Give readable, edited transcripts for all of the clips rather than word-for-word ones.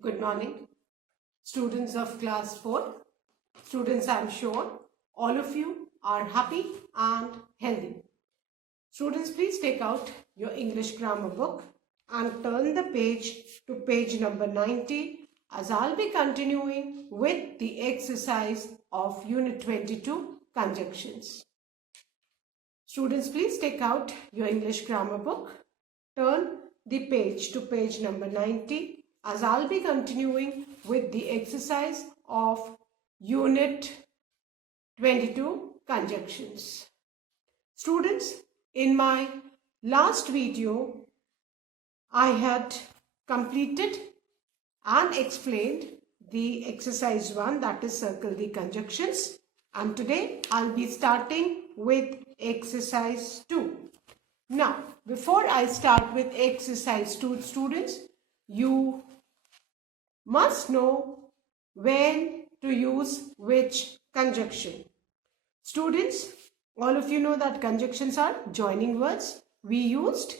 Good morning, students of class 4. Students, I'm sure all of you are happy and healthy. Students, please take out your English grammar book and turn the page to page number 90 as I'll be continuing with the exercise of Unit 22 conjunctions. Students, please take out your English grammar book, turn the page to page number 90 as I'll be continuing with the exercise of Unit 22 conjunctions. Students, in my last video, I had completed and explained the exercise 1, that is circle the conjunctions, and today I'll be starting with exercise 2. Now, before I start with exercise 2, students, you must know when to use which conjunction. Students, all of you know that conjunctions are joining words. We used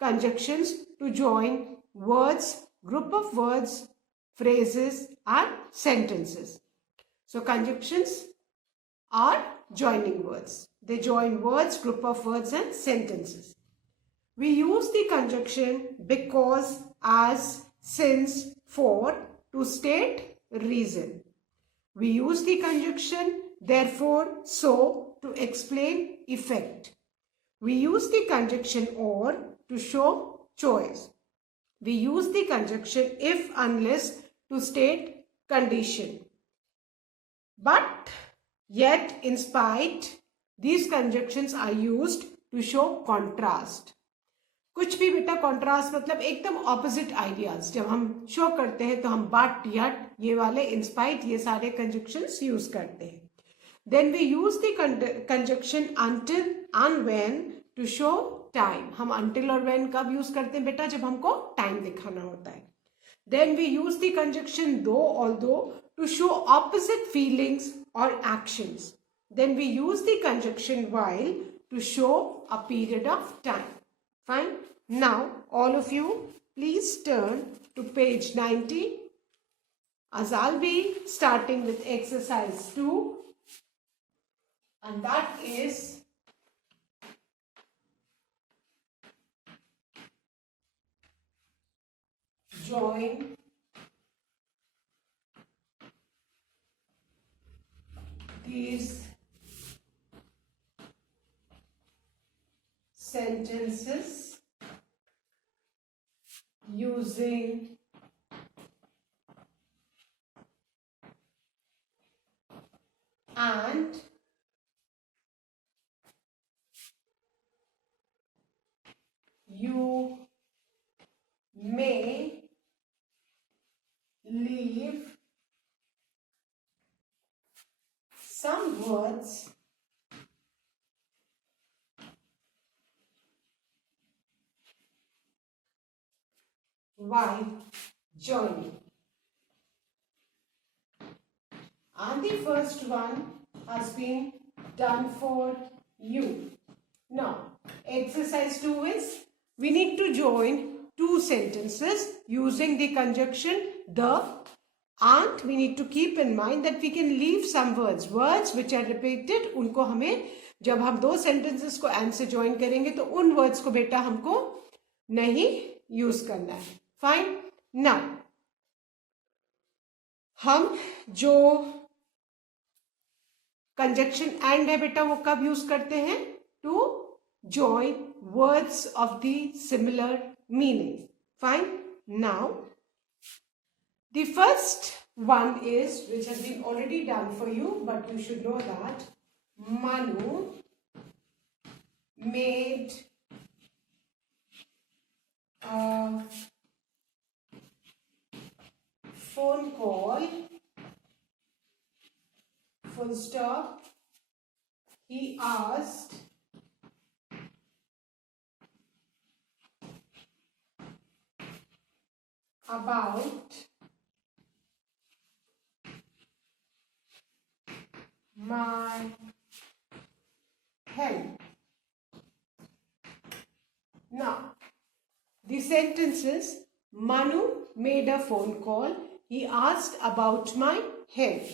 conjunctions to join words, group of words, phrases and sentences. So conjunctions are joining words. They join words, group of words and sentences. We use the conjunction because, as, since, for to state reason. We use the conjunction therefore, so to explain effect. We use the conjunction or to show choice. We use the conjunction if, unless to state condition. But yet, in spite, these conjunctions are used to show contrast. कुछ भी बेटा कॉन्ट्रास्ट मतलब एकदम opposite ideas जब हम शो करते हैं तो हम बट यट ये वाले इंस्पाइट ये सारे कंजक्शंस यूज करते हैं. Then we use the conjunction until and when to show time. हम अंटिल और व्हेन कब यूज करते हैं बेटा? जब हमको टाइम दिखाना होता है. Then we use the conjunction though although to show opposite feelings और actions. Then we use the conjunction while to show a period of time. Fine. Now, all of you, please turn to page 90 as I'll be starting with exercise 2, and that is join these sentences using and you may leave some words while joining. And the first one has been done for you. Now, exercise 2 is we need to join two sentences using the conjunction the, and we need to keep in mind that we can leave some words which are repeated. उनको हमें जब हम दो sentences को and से join करेंगे तो उन words को बेटा हमको नहीं यूज करना है. फाइन. नाउ हम जो कंजक्शन एंड है बेटा वो कब यूज करते हैं? To join words of the similar meaning. Fine. Now the first one is, which has been already done for you, but you should know that Manu made a phone call, full stop. He asked about my help. Now, the sentences Manu made a phone call. He asked about my health.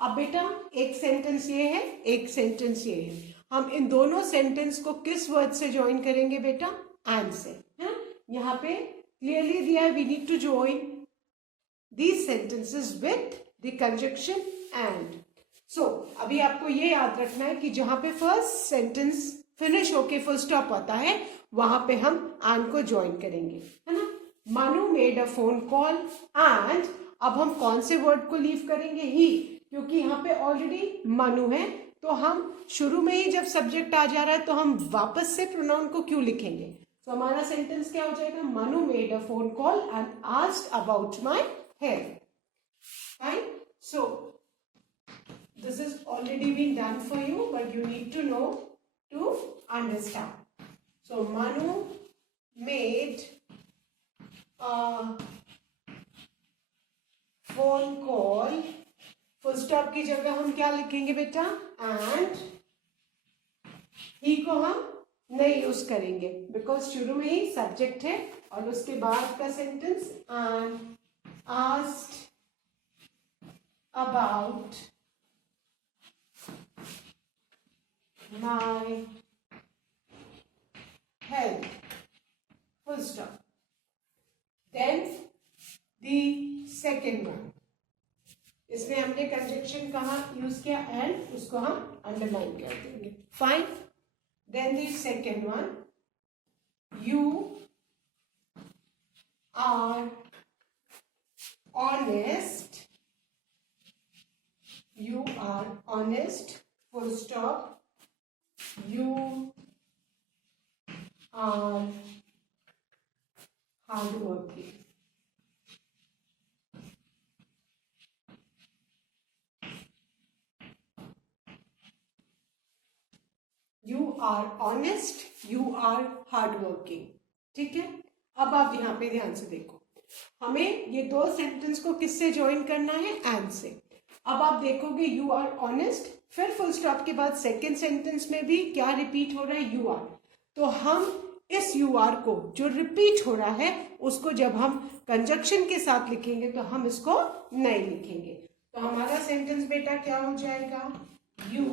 अब बेटा एक सेंटेंस ये है, एक सेंटेंस ये है. हम इन दोनों सेंटेंस को किस वर्ड से ज्वाइन करेंगे बेटा? एंड से. है यहाँ पे क्लियरली दिया है, we need to join these sentences with the conjunction and. So अभी आपको ये याद रखना है कि जहां पे फर्स्ट सेंटेंस फिनिश होके फुल स्टॉप आता है वहां पे हम and को ज्वाइन करेंगे, है ना. Manu made a phone call and अब हम कौन से वर्ड को लीव करेंगे? ही, क्योंकि यहाँ पे ऑलरेडी मनु है, तो हम शुरू में ही जब सब्जेक्ट आ जा रहा है तो हम वापस से प्रोनाउन को क्यों लिखेंगे? तो हमारा सेंटेंस क्या हो जाएगा? Manu made a phone call and asked about my health. Fine. So this is already been done for you, but you need to know to understand. So Manu made a phone call. Full stop की जगह हम क्या लिखेंगे बेटा? एंड. ही को हम नहीं यूज करेंगे बिकॉज शुरू में ही सब्जेक्ट है और उसके बाद का sentence and asked about my health. Full stop. Then the second one. इसमें हमने कंजक्शन कहाँ यूज किया? एंड. उसको हम अंडरलाइन कर देंगे. Fine. Then the second one. You are honest. You are honest. Full stop. You are hardworking. You are honest. You are hardworking. ठीक है. अब आप यहाँ पे ध्यान से देखो, हमें ये दो सेंटेंस को किससे ज्वाइन करना है? एंड से. अब आप देखोगे यू आर ऑनेस्ट, फिर फुल स्टॉप के बाद सेकेंड सेंटेंस में भी क्या रिपीट हो रहा है? You are. तो हम इस यू आर को जो रिपीट हो रहा है उसको जब हम कंजक्शन के साथ लिखेंगे तो हम इसको नहीं लिखेंगे. तो हमारा सेंटेंस बेटा क्या हो जाएगा? You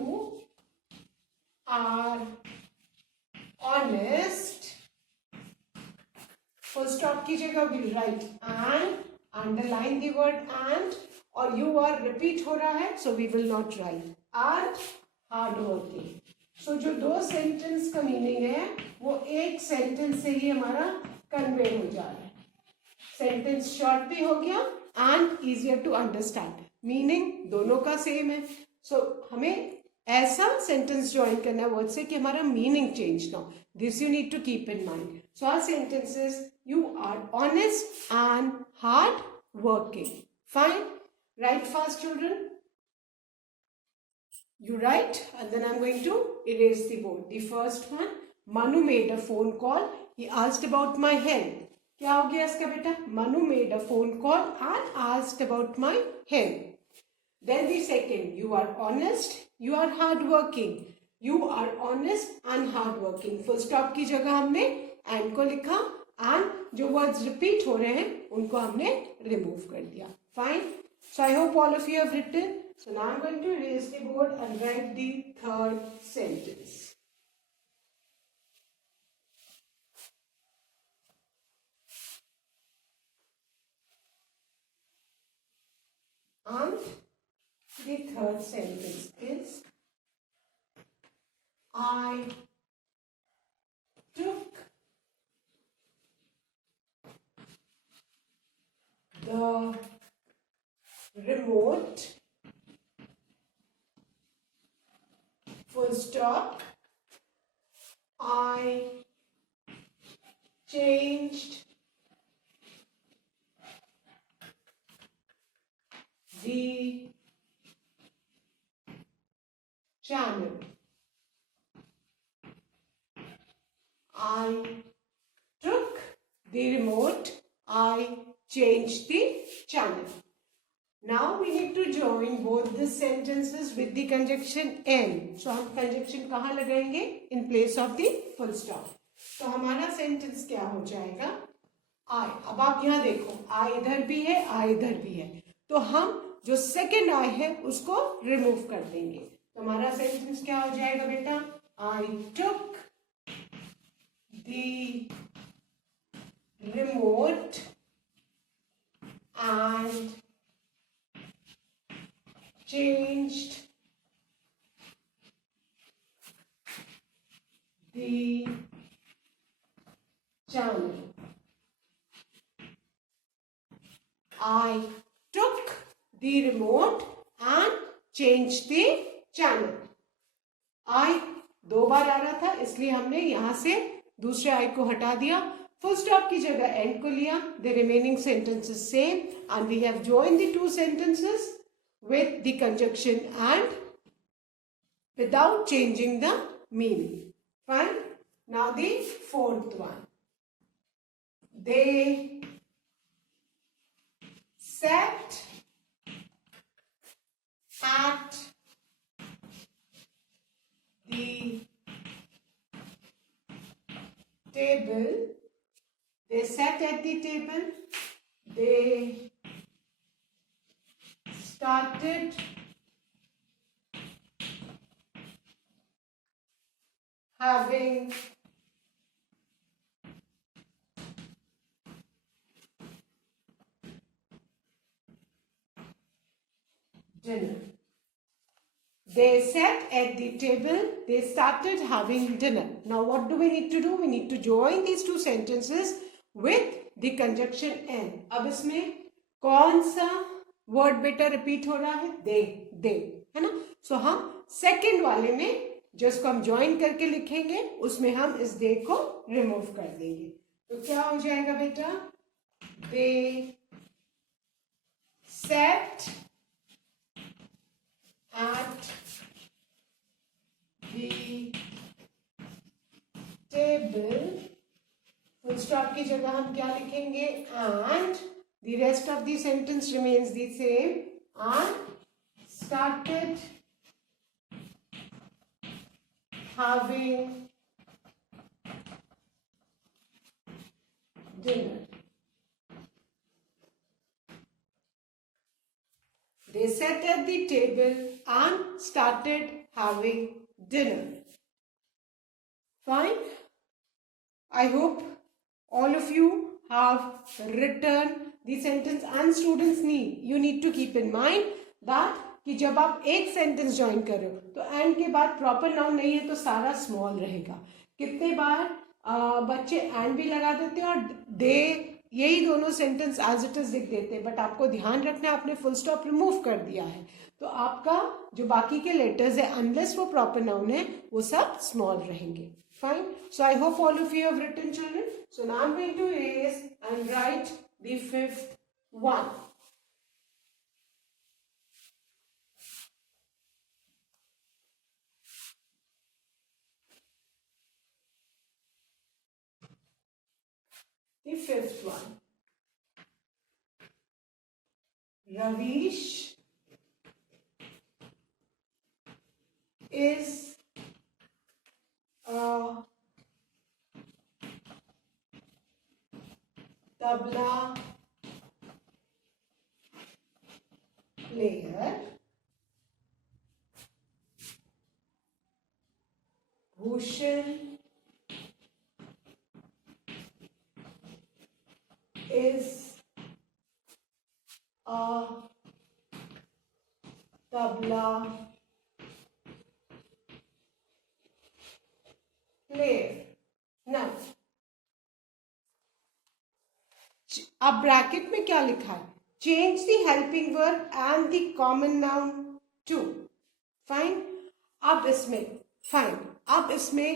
are honest. Full stop की जगह will write and, underline the word and, और यू आर रिपीट हो रहा है so we will not write. And hard working. So जो दो सेंटेंस का मीनिंग है वो एक सेंटेंस से ही हमारा कन्वे हो जा रहा है. सेंटेंस शॉर्ट भी हो गया and easier to understand. Meaning दोनों का सेम है. सो हमें ऐसा सेंटेंस ज्वाइन करना है वर्ड से कि हमारा मीनिंग चेंज ना हो. This you need to keep in mind. So our sentences you are honest and hard working. Fine. Write fast, children. You write and then I'm going to erase the board. The first one, Manu made a phone call. He asked about my health. क्या हो गया इसका बेटा? Manu made a phone call and asked about my health. Then the second, you are honest, you are hardworking. You are honest and hardworking. Full stop की जगह हमने and को लिखा and जो words repeat हो रहे हैं उनको हमने remove कर दिया. Fine. So I hope all of you have written. So now I'm going to erase the board and write the third sentence. And the third sentence is, I took the remote, full stop. I changed the channel. I took the remote. I changed the channel. Now we need to join both the sentences with the conjunction n. So हम conjunction कहाँ लगाएंगे? In place of the full stop. तो हमारा sentence क्या हो जाएगा? आई। अब आप यहाँ देखो, आई इधर भी है, आई इधर भी है, तो हम जो सेकेंड आई है उसको रिमूव कर देंगे। तो हमारा सेंटेंस क्या हो जाएगा बेटा? I took the remote and changed the channel. I took the remote and changed the channel. I दो बार आ रहा था, इसलिए हमने यहां से दूसरे आई को हटा दिया, फुल स्टॉप की जगह एंड को लिया. The remaining sentence is same and we have joined the two sentences with the conjunction and without changing the meaning. Fine. Now the fourth one. They sat at the table. They sat at the table. They started having dinner. They sat at the table. They started having dinner. Now what do we need to do? We need to join these two sentences with the conjunction and. अब इसमें कौन सा वर्ड बेटा रिपीट हो रहा है? दे है ना. सो हम सेकेंड वाले में जिसको हम ज्वाइन करके लिखेंगे उसमें हम इस दे को रिमूव कर देंगे. तो क्या हो जाएगा बेटा? They sat at the table. Full stop की जगह हम क्या लिखेंगे? and the rest of the sentence remains the same. and started having dinner. They sat at the table and started having dinner. Fine. I hope all of you have written the sentence, and students you need to keep in mind that कि जब आप एक sentence join कर रहे हो तो एंड के बाद प्रॉपर नाउन नहीं है तो सारा स्मॉल रहेगा. कितने बार बच्चे एंड भी लगा देते हैं और दे, यही दोनों सेंटेंस एज इट इज लिख देते हैं, बट आपको ध्यान रखना है आपने फुल स्टॉप रिमूव कर दिया है तो आपका जो बाकी के लेटर्स है अनलेस वो प्रॉपर नाउन है वो सब स्मॉल रहेंगे. Fine. So I hope all of you have written, children. So now I'm going to erase and write the fifth one. The fifth one. Ravish is a tabla player. Bhushan is a tabla player. Now, अब bracket में क्या लिखा है? Change the helping verb and the common noun to. Fine. अब इसमें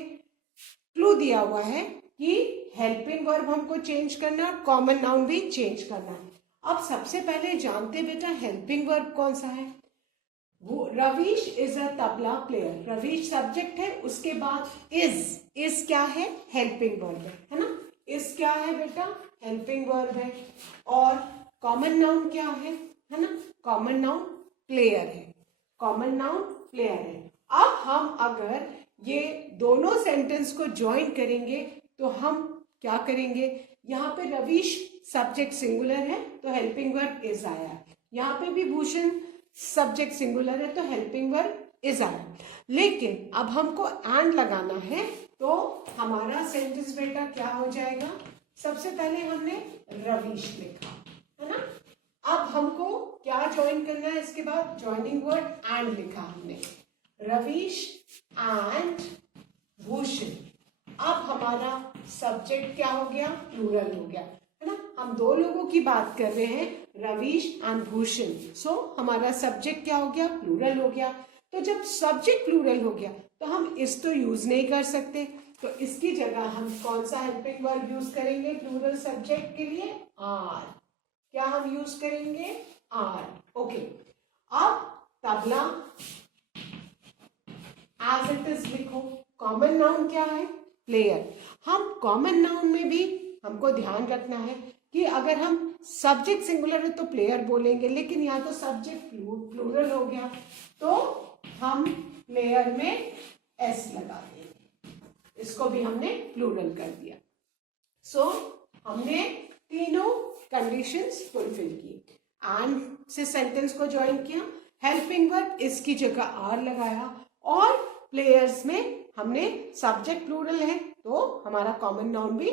क्लू दिया हुआ है कि हेल्पिंग वर्ब हमको चेंज करना है और कॉमन नाउन भी चेंज करना है. अब सबसे पहले जानते बेटा हेल्पिंग वर्ब कौन सा है. रवीश इज अ तबला प्लेयर. रवीश सब्जेक्ट है, उसके बाद इज क्या है? हेल्पिंग वर्ब है ना. इज क्या है बेटा? हेल्पिंग वर्ब है. और कॉमन नाउन क्या है ना? कॉमन नाउन प्लेयर है. कॉमन नाउन प्लेयर है. अब हम अगर ये दोनों सेंटेंस को ज्वाइन करेंगे तो हम क्या करेंगे? यहाँ पे रवीश सब्जेक्ट सिंगुलर है तो हेल्पिंग वर्ब इज आया, यहाँ पे भी भूषण सब्जेक्ट सिंगुलर है तो हेल्पिंग वर्ब इज आया। लेकिन अब हमको एंड लगाना है तो हमारा सेंटेंस बेटा क्या हो जाएगा, सबसे पहले हमने रवीश लिखा है ना, अब हमको क्या ज्वाइन करना है, इसके बाद ज्वाइनिंग वर्ड एंड लिखा हमने, रवीश एंड भूषण। अब हमारा सब्जेक्ट क्या हो गया, प्लूरल हो गया है ना, हम दो लोगों की बात कर रहे हैं, रवीश एंड भूषण, सो हमारा सब्जेक्ट क्या हो गया, प्लूरल हो गया। तो जब सब्जेक्ट प्लूरल हो गया तो हम इस तो यूज नहीं कर सकते, तो इसकी जगह हम कौन सा हेल्पिंग वर्ब यूज करेंगे प्लूरल सब्जेक्ट के लिए, आर। क्या हम यूज करेंगे, आर। ओके, अब तबला एज इट इज लिखो। कॉमन नाउन क्या है, प्लेयर। हम कॉमन नाउन में भी हमको ध्यान रखना है कि अगर हम सब्जेक्ट सिंगुलर है तो प्लेयर बोलेंगे, लेकिन यहाँ तो सब्जेक्ट प्लूरल हो गया तो हम प्लेयर में एस लगा देंगे, इसको भी हमने प्लूरल कर दिया। सो हमने तीनों कंडीशंस फुलफिल की, एंड से सेंटेंस को ज्वाइन किया, हेल्पिंग वर्ब इसकी जगह आर लगाया, और प्लेयर्स में हमने सब्जेक्ट प्लूरल है तो हमारा कॉमन नाउन भी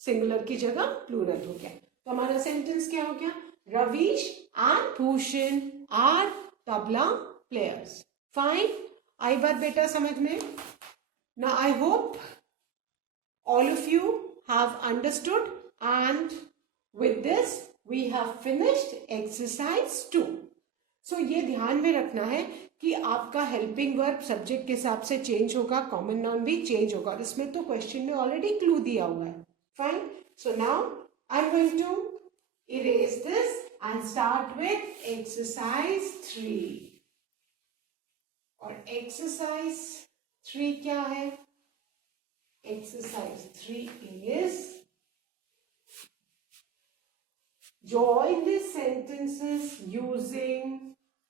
सिंगुलर की जगह प्लूरल हो गया। तो हमारा सेंटेंस क्या हो गया, Ravish and Bhushan are tabla players. Fine, I बात बेटा समझ में। Now I hope all of you have understood, and with this we have finished exercise 2. So ये ध्यान में रखना है कि आपका हेल्पिंग वर्ब सब्जेक्ट के हिसाब से चेंज होगा, कॉमन नाउन भी चेंज होगा, और इसमें तो क्वेश्चन में ऑलरेडी क्लू दिया हुआ है। Fine, so now I am going to erase this and start with exercise 3। और एक्सरसाइज 3 क्या है, exercise 3 is join the sentences using,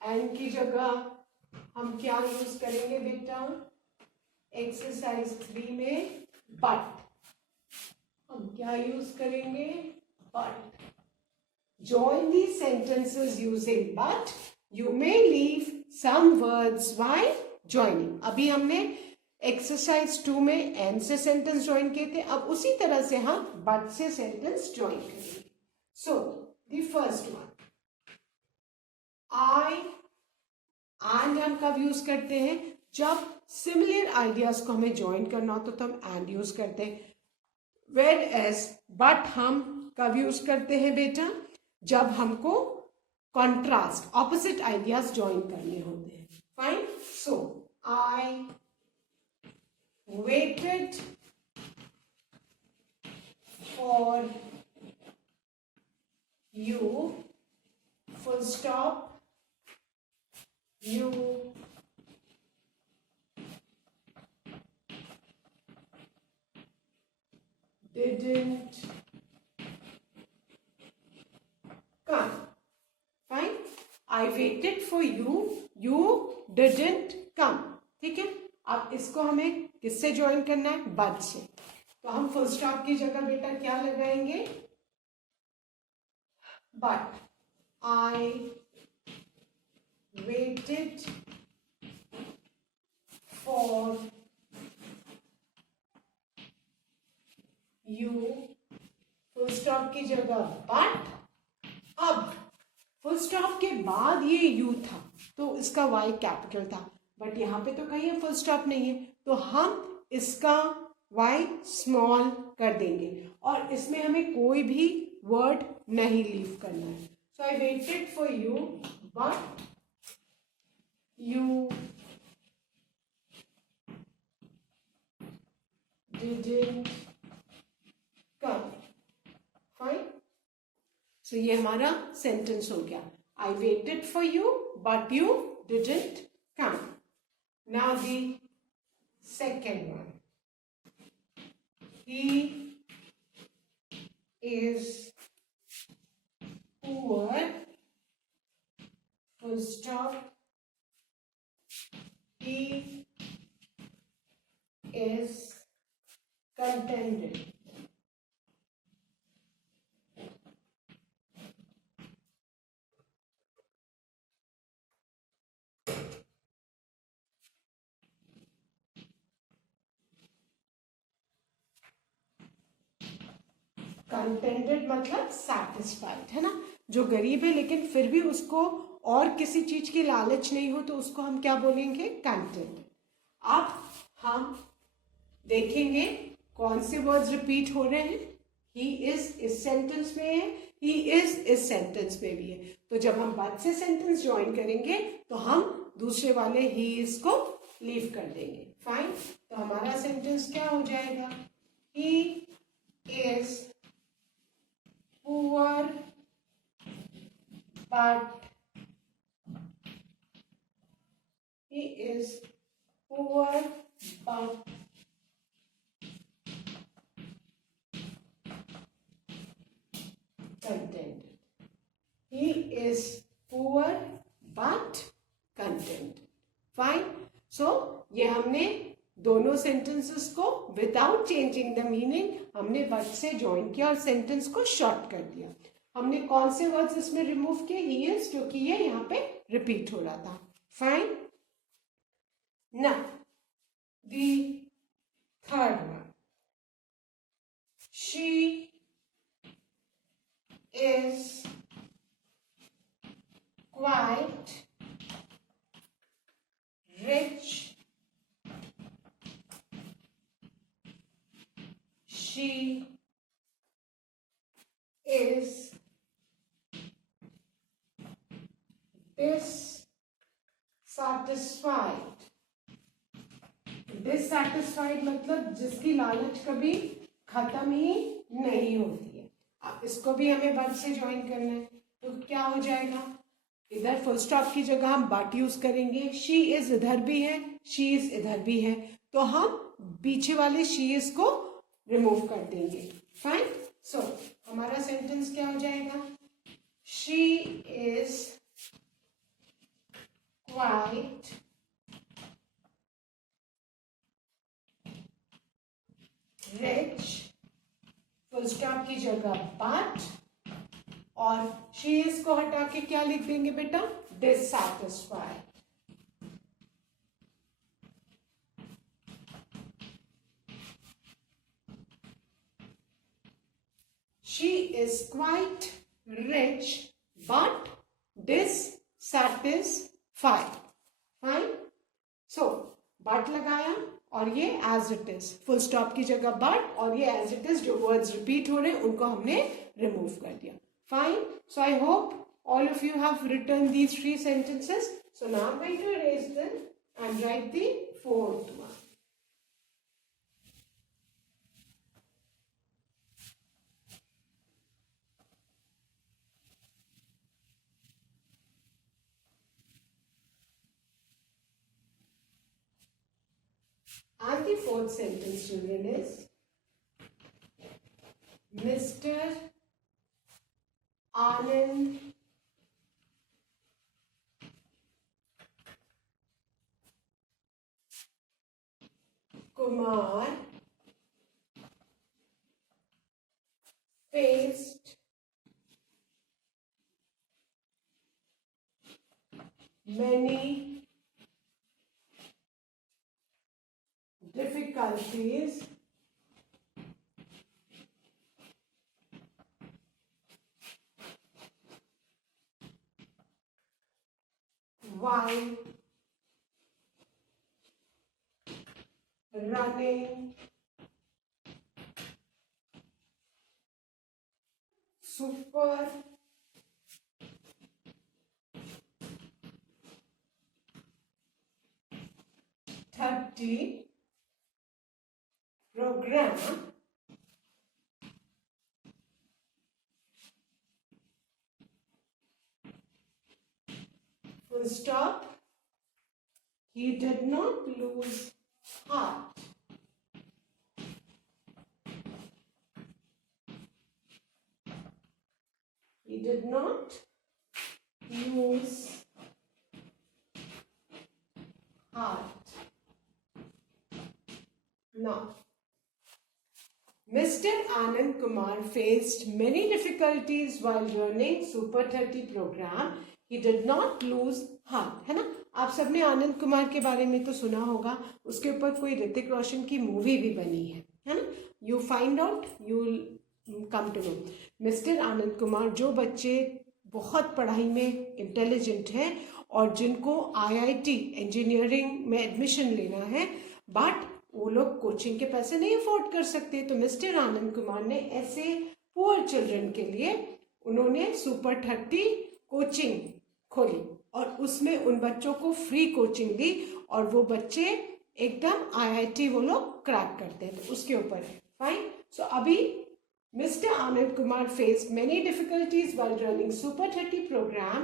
and की जगह हम क्या यूज करेंगे बेटा, एक्सरसाइज 3 में but, हम क्या यूज करेंगे, but। join the sentences using but, you may leave some words while joining। अभी हमने एक्सरसाइज 2 में एन से सेंटेंस ज्वाइन किए थे, अब उसी तरह से हम बट से सेंटेंस ज्वाइन करेंगे। सो द फर्स्ट वन, आई एंड हम कब यूज करते हैं, जब सिमिलर आइडियाज को हमें ज्वाइन करना हो तो हम एंड यूज करते हैं, वेर एज बट हम कब यूज करते हैं बेटा, जब हमको कॉन्ट्रास्ट ऑपोजिट आइडियाज ज्वाइन करने होते हैं। Fine, so I waited for you, full stop, you didn't come। Fine, I waited for you, you didn't come। ठीक है, अब इसको हमें किससे ज्वाइन करना है, बट से, तो हम फुल स्टॉप की जगह बेटा क्या लगाएंगे, बट। आई waited for you, full stop की जगह बट। अब फुल स्टॉप के बाद ये यू था तो इसका वाई कैपिटल था, बट यहाँ पे तो कहीं फुल स्टॉप नहीं है, तो हम इसका y स्मॉल कर देंगे और इसमें हमें कोई भी वर्ड नहीं लीव करना है। So I waited for you but you didn't come. Fine, so ये हमारा सेंटेंस हो गया, I waited for you but you didn't come. Now the second one, he is poor, full stop, he is contented। Contented मतलब सेटिस्फाइड, है ना। जो गरीब है लेकिन फिर भी उसको और किसी चीज की लालच नहीं हो तो उसको हम क्या बोलेंगे, कंटेंटेड। अब हम देखेंगे कौन से वर्ड्स रिपीट हो रहे हैं। ही इज इस सेंटेंस में है, ही इज इस सेंटेंस में भी है। तो जब हम बट से सेंटेंस ज्वाइन करेंगे तो हम दूसरे वाले ही इज को लीव कर देंगे। फाइन, तो हमारा सेंटेंस क्या हो जाएगा, he is poor but he is poor but contented. He is poor but contented. Fine. So ये हमने दोनों सेंटेंसेस को विदाउट चेंजिंग द मीनिंग हमने बट से ज्वाइन किया और सेंटेंस को शॉर्ट कर दिया। हमने कौन से वर्ड्स इसमें रिमूव किए, ही इज, क्योंकि ये यहाँ पे रिपीट हो रहा था। Fine. Now, the third one. She is quite rich. She is dissatisfied. Dissatisfied मतलब जिसकी लालच कभी खत्म ही नहीं होती है। अब इसको भी हमें बट से ज्वाइन करना है, तो क्या हो जाएगा, इधर फुल स्टॉप की जगह हम बट यूज करेंगे। शी इज इधर भी है, शी इज इधर भी है, तो हम पीछे वाले शी इज को रिमूव कर देंगे। फाइन। सो हमारा सेंटेंस क्या हो जाएगा, she is quite rich, full stop की जगह बट, और शी इज को हटा के क्या लिख देंगे बेटा, dissatisfied. She is quite rich but dissatisfied. Fine. So but लगाया और ये as it is, full stop की जगह बट, और ये एज इट इज जो वर्ड्स रिपीट हो रहे हैं उनको हमने रिमूव कर दिया। Fine. So I hope all of you have written these 3 sentences. So now I'm going to erase them and write the 4th one. And the 4th sentence, children, is Mr. Anand Kumar faced many difficulties while running Super 30 program full stop. He did not lose heart. He did not lose heart. Now, Mr. Anand Kumar faced many difficulties while running Super 30 program. He did not lose heart. है ना, आप सबने आनंद कुमार के बारे में तो सुना होगा, उसके ऊपर कोई ऋतिक रोशन की मूवी भी बनी है ना। You find out, you come to know. Mr. Anand Kumar, जो बच्चे बहुत पढ़ाई में इंटेलिजेंट हैं और जिनको IIT इंजीनियरिंग में एडमिशन लेना है, बट वो लोग कोचिंग के पैसे नहीं अफोर्ड कर सकते, तो मिस्टर आनंद कुमार ने ऐसे पुअर चिल्ड्रन के लिए उन्होंने सुपर 30 कोचिंग खोली और उसमें उन बच्चों को फ्री कोचिंग दी और वो बच्चे एकदम IIT वो लोग क्रैक करते हैं, तो उसके ऊपर है. फाइन. सो अभी मिस्टर Anand Kumar faced many difficulties while running Super 30 program.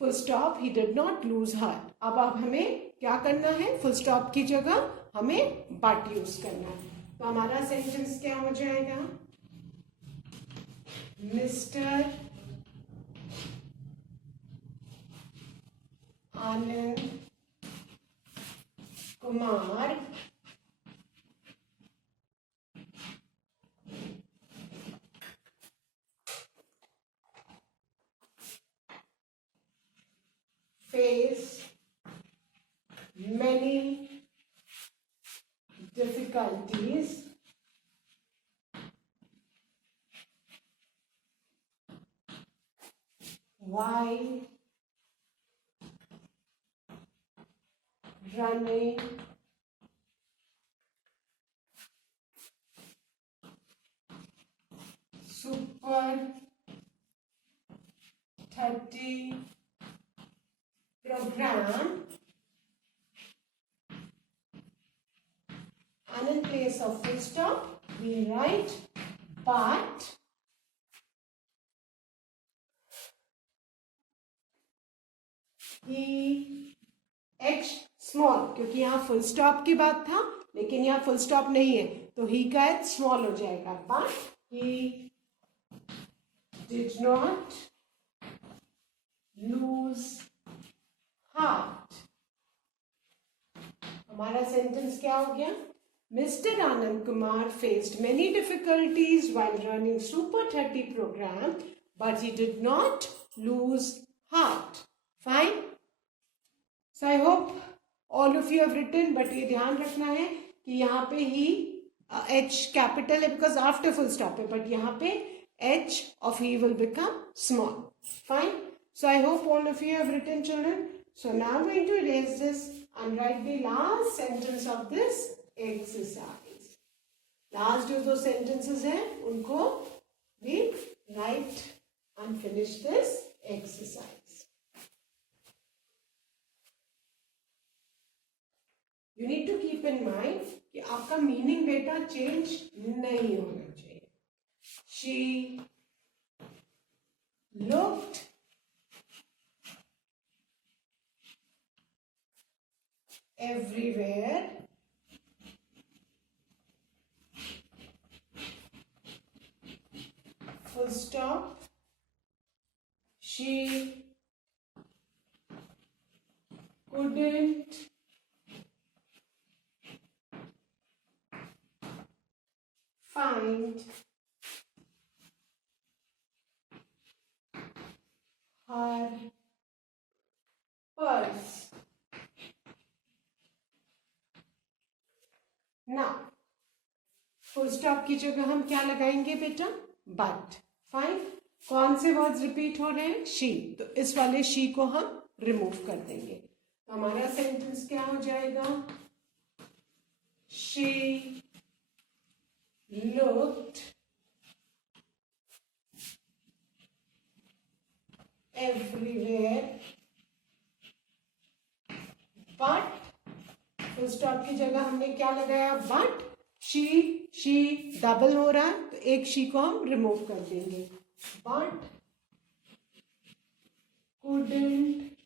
Full stop. He did not lose heart. अब हमें क्या करना है? फुल स्टॉप की जगह हमें बट यूज करना है. तो हमारा सेंटेंस क्या हो जाएगा? मिस्टर Anand Kumar face many difficulties while running Super 30 program. And in place of full stop, we write but he h small, क्योंकि यहाँ फुल स्टॉप की बात था लेकिन यहाँ फुल स्टॉप नहीं है तो ही का h स्मॉल हो जाएगा. But he did not lose heart. हमारा सेंटेंस क्या हो गया? Mr. Anand Kumar faced many difficulties while running Super 30 program, but he did not lose heart. Fine. So I hope all of you have written, but ये ध्यान रखना है कि यहाँ पे ही H capital है because after full stop है, but यहाँ पे H of he will become small. Fine. So I hope all of you have written, children. So now I'm going to erase this and write the last sentence of this exercise. Last जो दो sentences हैं उनको we write and finish this exercise. You need to keep in mind कि आपका मीनिंग बेटा चेंज नहीं होना चाहिए. She looked everywhere full stop. She couldn't find her purse. Now, full stop की जगह हम क्या लगाएंगे बेटा? बट. फाइन. कौन से वर्ड्स रिपीट हो रहे हैं? शी. तो इस वाले शी को हम रिमूव कर देंगे. तो हमारा सेंटेंस क्या हो जाएगा? She looked everywhere but full stop की जगह हमने क्या लगाया? बट. शी डबल हो रहा है तो एक शी को हम रिमूव कर देंगे. But couldn't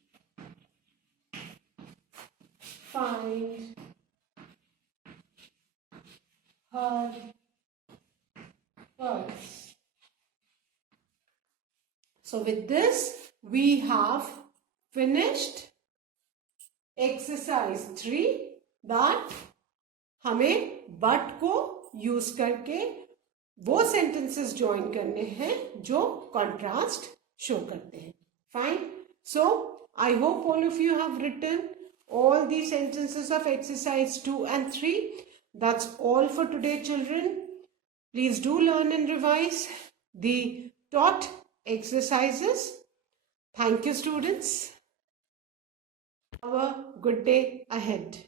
find her purse. So with this we have finished exercise 3 that हमें बट को यूज करके वो सेंटेंसेस ज्वाइन करने हैं जो कॉन्ट्रास्ट शो करते हैं. Fine. So I hope all of you have written all the sentences of exercise 2 and 3. That's all for today, children. Please do learn and revise the taught exercises. Thank you, students. Have a good day ahead.